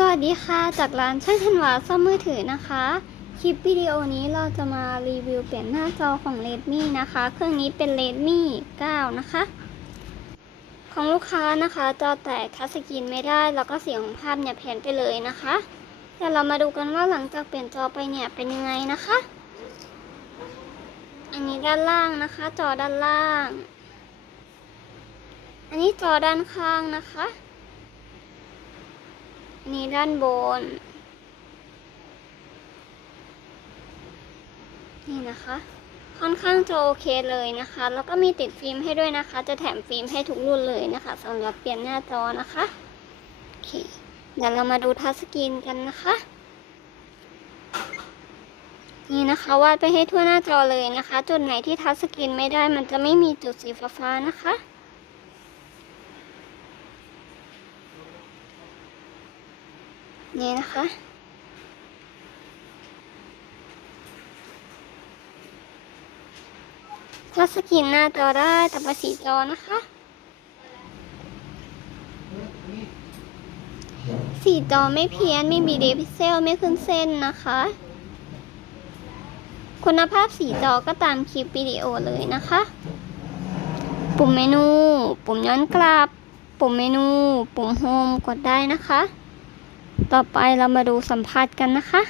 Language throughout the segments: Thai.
สวัสดีค่ะ จากร้านช่างธันวาซ่อมมือถือนะคะ คลิปวิดีโอนี้เราจะมารีวิวเปลี่ยนหน้าจอของ Redmi นะคะ เครื่องนี้เป็น Redmi 9นะคะ ของลูกค้านะคะจอแตกทัชสกรีนไม่ได้ แล้วก็เสียงของภาพเนี่ยแผ่นไปเลยนะคะเดี๋ยวเรามาดูกันว่าหลังจากเปลี่ยนจอไปเนี่ยเป็นยังไงนะคะ อันนี้ด้านล่างนะคะ จอด้านล่าง อันนี้จอด้านข้างนะคะ นี้ด้านบน นี่นะคะ ค่อนข้างจะโอเคเลยนะคะ แล้วก็มีติดฟิล์มให้ด้วยนะคะ จะแถมฟิล์มให้ทุกรุ่นเลยนะคะสำหรับเปลี่ยนหน้าจอนะคะโอเคเดี๋ยวเรามาดูทัชสกรีนกันนะคะนี่นะคะวาดไปให้ทั่วหน้าจอเลยนะคะ จุดไหนที่ทัชสกรีนไม่ได้มันจะไม่มีจุดสีฟ้าๆนะคะ นี่นะคะ ถ้าสกรีนหน้าจอได้แต่ภาษีจอนะคะ สีจอไม่เพี้ยน ไม่มีเดพิเซลไม่ขึ้นเส้นนะคะ คุณภาพสีจอก็ตามคลิปวิดีโอเลยนะคะ ปุ่มเมนู ปุ่มย้อนกลับ ปุ่มเมนู ปุ่มโฮมกดได้นะคะ ต่อไปเรามาดูสัมผัสกันนะคะ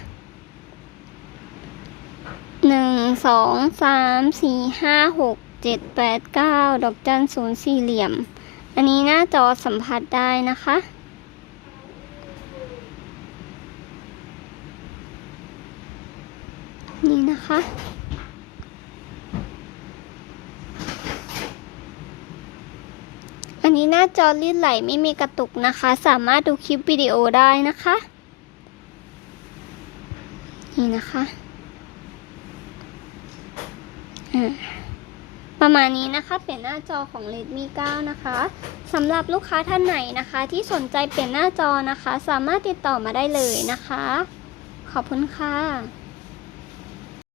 หนึ่งสองสามสี่ห้าหกเจ็ดแปดเก้าดอกจันศูนย์สี่เหลี่ยม อันนี้หน้าจอสัมผัสได้นะคะ นี่นะคะ อันนี้หน้าจอลื่นไหลไม่มีกระตุกนะคะ สามารถดูคลิปวิดีโอได้นะคะ นี่นะคะประมาณนี้นะคะ เปลี่ยนหน้าจอของ Redmi 9 นะคะสำหรับลูกค้าท่านไหนนะคะ ที่สนใจเปลี่ยนหน้าจอนะคะ สามารถติดต่อมาได้เลยนะคะ ขอบคุณค่ะ